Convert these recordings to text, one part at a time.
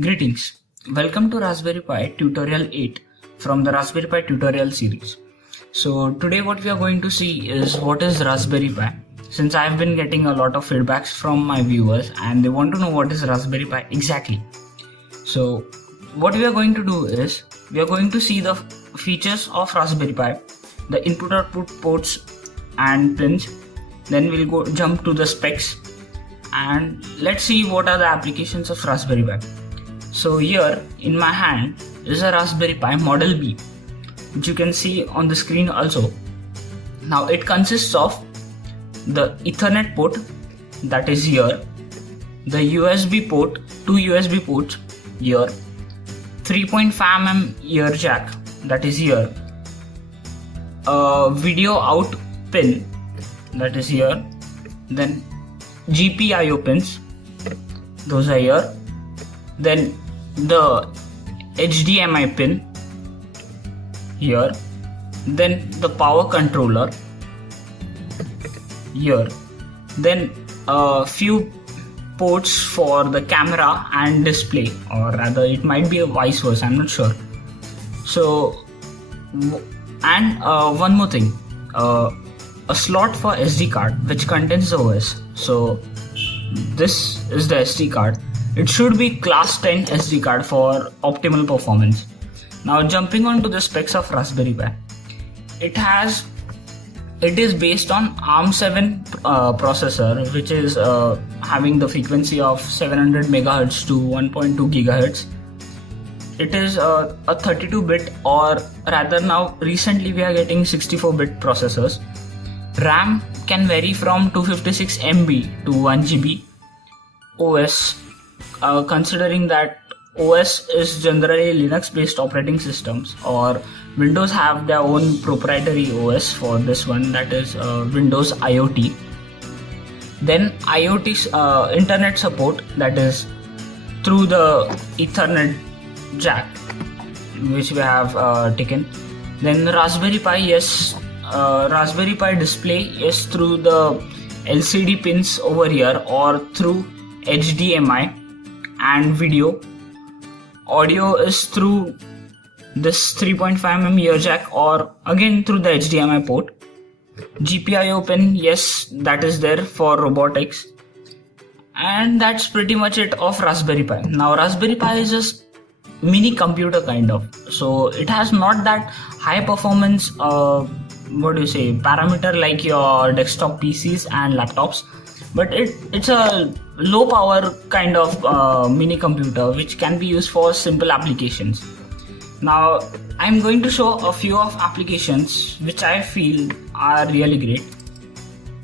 Greetings. Welcome to Raspberry Pi Tutorial 8 from the Raspberry Pi tutorial series. So today what we are going to see is what is Raspberry Pi. Since I have been getting a lot of feedbacks from my viewers and they want to know what is Raspberry Pi exactly. So what we are going to do is we are going to see the features of Raspberry Pi, the input output ports and pins. Then we'll jump to the specs and let's see what are the applications of Raspberry Pi. So here in my hand is a Raspberry Pi Model B, which you can see on the screen also. Now it consists of the Ethernet port, that is here, the USB port, two USB ports here, 3.5mm ear jack, that is here, a video out pin, that is here, then GPIO pins, those are here, then the HDMI pin here, then the power controller here, then a few ports for the camera and display, or rather it might be a vice versa, I'm not sure. So, and one more thing, a slot for SD card which contains the OS. So this is the SD card. It should be class 10 SD card for optimal performance. Now jumping on to the specs of Raspberry Pi. It is based on ARM7 processor, which is having the frequency of 700 MHz to 1.2 GHz. It is a 32-bit, or rather now recently we are getting 64-bit processors. RAM can vary from 256 MB to 1 GB. OS, considering that OS is generally Linux based operating systems, or Windows have their own proprietary OS for this one, that is Windows IoT. Then IoT internet support, that is through the Ethernet jack which we have taken. Then Raspberry Pi, yes, Raspberry Pi display is through the LCD pins over here, or through HDMI, and video. Audio is through this 3.5mm ear jack, or again through the HDMI port. GPIO pin, yes, that is there for robotics. And that's pretty much it of Raspberry Pi. Now Raspberry Pi is just mini computer kind of, so it has not that high performance parameter like your desktop PCs and laptops, but it's a low power kind of mini computer which can be used for simple applications. Now I'm going to show a few of applications which I feel are really great.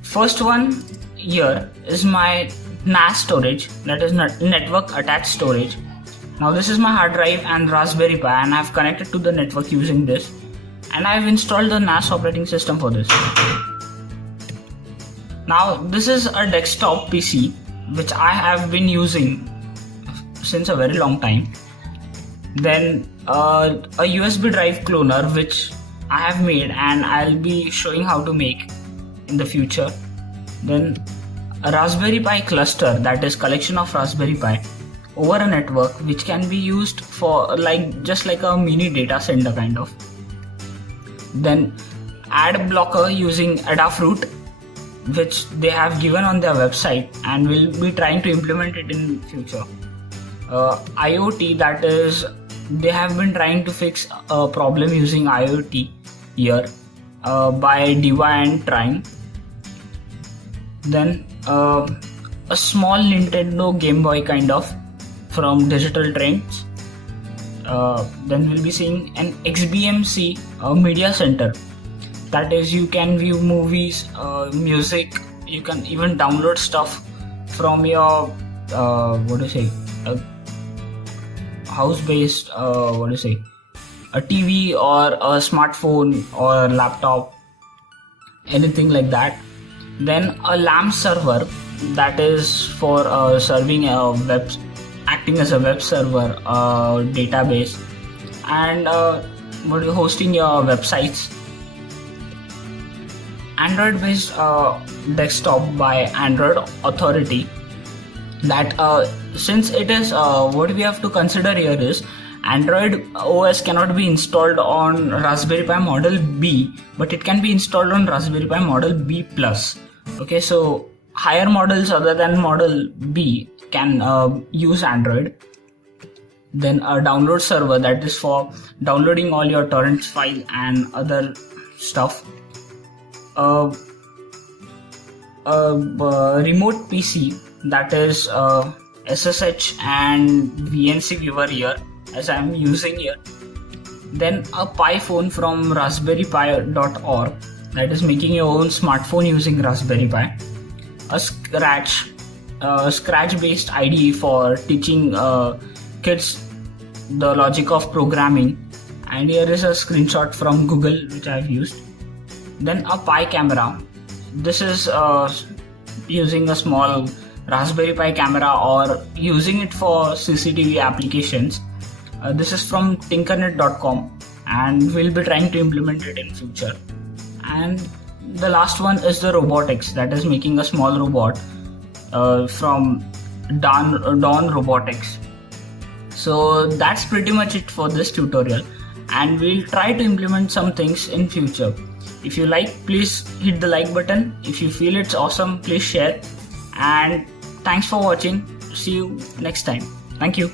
First one here is my NAS storage, that is network attached storage. Now this is my hard drive and Raspberry Pi, and I've connected to the network using this, and I've installed the NAS operating system for this. Now this is a desktop PC which I have been using since a very long time. Then a USB drive cloner which I have made and I'll be showing how to make in the future. Then a Raspberry Pi cluster, that is collection of Raspberry Pi over a network, which can be used for just like a mini data center kind of. Then ad blocker using Adafruit, which they have given on their website, and we'll be trying to implement it in future. IoT, that is they have been trying to fix a problem using IoT here by Diva and trying. Then a small Nintendo Game Boy kind of from Digital Trends. Then we'll be seeing an XBMC media center, that is you can view movies, music, you can even download stuff from your house based a TV or a smartphone or laptop, anything like that. Then a LAMP server, that is for serving acting as a web server database, and hosting your websites. Android based desktop by Android Authority, that since it is what we have to consider here is Android OS cannot be installed on Raspberry Pi Model B, but it can be installed on Raspberry Pi Model B Plus. Okay, so higher models other than Model B can use Android. Then a download server, that is for downloading all your torrents file and other stuff. A remote PC, that is SSH and VNC viewer here, as I am using here. Then a Pi phone from raspberrypi.org, that is making your own smartphone using Raspberry Pi. A Scratch based IDE for teaching kids the logic of programming, and here is a screenshot from Google which I have used. Then a Pi camera, this is using a small Raspberry Pi camera or using it for CCTV applications. This is from tinkernet.com, and we'll be trying to implement it in future. And the last one is the robotics, that is making a small robot from Dawn Robotics. So that's pretty much it for this tutorial, and we'll try to implement some things in future. If you like, please hit the like button. If you feel it's awesome, please share. And thanks for watching. See you next time. Thank you.